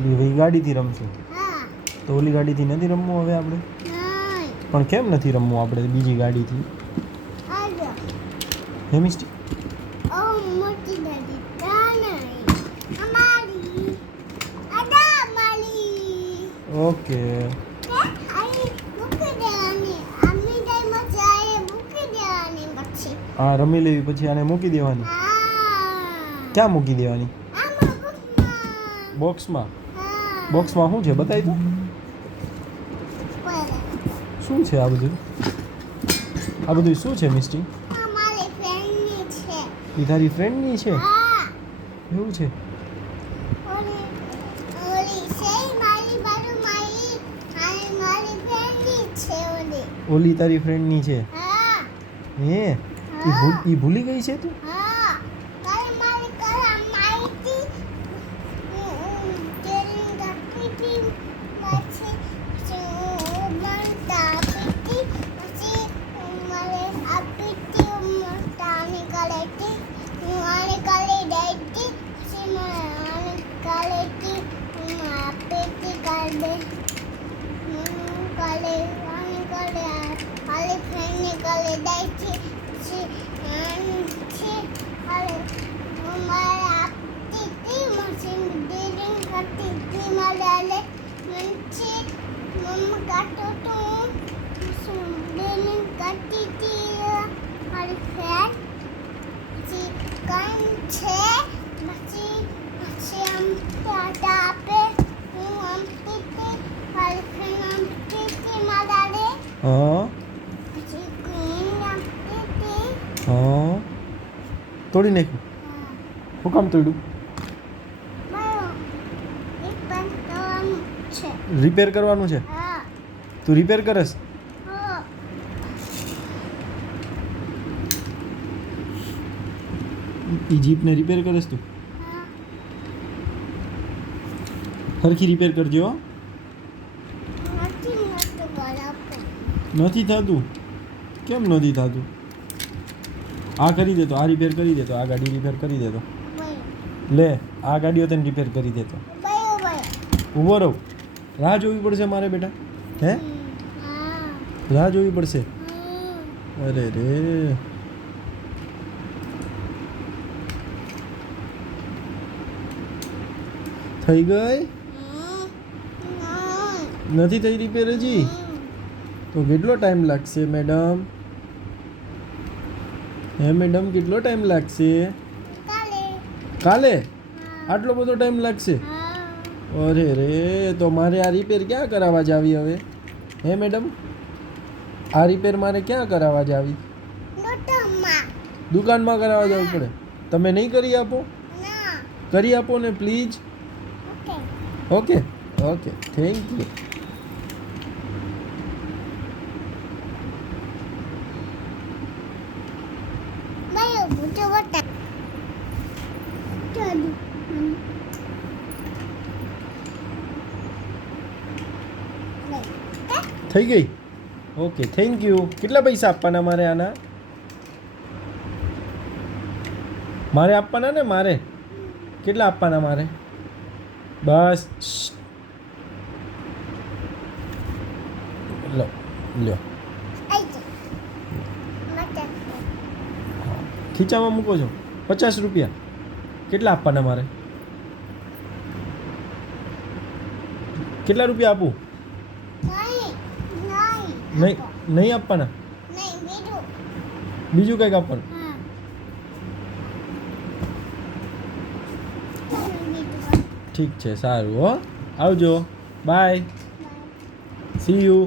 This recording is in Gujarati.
એ ગાડીથી રમશું. હા તો ઓલી ગાડીથી નથી રમવું હવે આપણે? નહીં પણ કેમ નથી રમવું આપણે બીજી ગાડીથી? આજો હે મિસ્ટી? ઓ મોટી દાદી તાનાઈ અમારી આડા અમારી ઓકે. કે આઈ મૂકી દેવાની આમી ટાઈમ જાય મૂકી દેવાની પછી હા, રમી લેવી પછી આને મૂકી દેવાની. હા ક્યાં મૂકી દેવાની? આમાં બુકમાં બોક્સમાં. હા બોક્સમાં શું છે બતાવી તો. પર શું છે આ બધું? આ બધું શું છે મિસ્ટી? અમારી ફ્રેન્ડની છે એ તારી ફ્રેન્ડની છે? હા એવું છે? ઓલી ઓલી છે મારી બાજુ મારી ફ્રેન્ડની છે ઓલી ઓલી તારી ફ્રેન્ડની છે? હા હે ઈ ભૂલી ગઈ છે તું? હા કાલે મારી કરા માહિતી કેરી ગાપીટી પછી મનતા પીટી પછી મારે આપીટી મનતાની કલેટી મારે કાલે દેતી પછી મારે કાલેટી આપીટી કાલે કાલે કાલે ફ્રેન્ડને કાલે દેતી પછી કાલે મારે આપતી મશીન ડીલિંગ કરતી હતી મારે મંચી મમ્મા કાટો તો ડીલિંગ કરતી હતી મારી ફ્રેન્ડ પછી કામ છે પછી આમ ટાટા આપે હું આમ પીતી મારી ફ્રેન્ડ આમ પીતી મારે હા પછી ક્રીમ આપતી હતી હા. તોડી નાખ્યું? હું કામ તોડ્યું? મારો એક પણ કરવાનું છે રિપેર કરવાનું છે? હા તું રિપેર કરસ? હા એ જીપને રિપેર કરસ તું? હા હરખી રિપેર કરજો હો. નથી બરાબર નથી થતું? કેમ નથી થતું? આ કરી દે તો, આ રિપેર કરી દે તો, આ ગાડી રિપેર કરી દે તો. ભાઈ લે આ ગાડીઓ તને રિપેર કરી દે તો. ભાઈ ઊભો રહો. રાહ જોવી પડશે મારે બેટા? હે? હા રાહ જોવી પડશે? અરે રે. થઈ ગઈ? નથી થઈ રિપેર હજી? તો કેટલો ટાઈમ લાગશે મેડમ? હે મેડમ કેટલો ટાઈમ લાગશે? કાલે કાલે? આટલો બધો ટાઈમ લાગશે? હા અરે રે, તો મારે આ રિપેર ક્યાં કરાવવા જાવી હવે? હે મેડમ? આ રિપેર મારે ક્યાં કરાવવા જાવી? નોટમાં દુકાનમાં કરાવવા જવું પડે? તમે નહીં કરી આપો? ના કરી આપો ને please. Okay okay okay thank you. ભાઈ બુજો વટા ચાલુ થઈ ગઈ? Okay thank you. કેટલા પૈસા આપવાના મારે આના? મારે આપવાના ને મારે? કેટલા આપવાના મારે? બસ લો લ્યો. ખીચામાં મૂકો છો? 50 રૂપિયા. કેટલા આપવાના મારે? કેટલા રૂપિયા આપું? નહીં નહીં આપવાના? બીજું કંઈક આપવાનું? ઠીક છે સારું હો. આવજો. બાય. C you.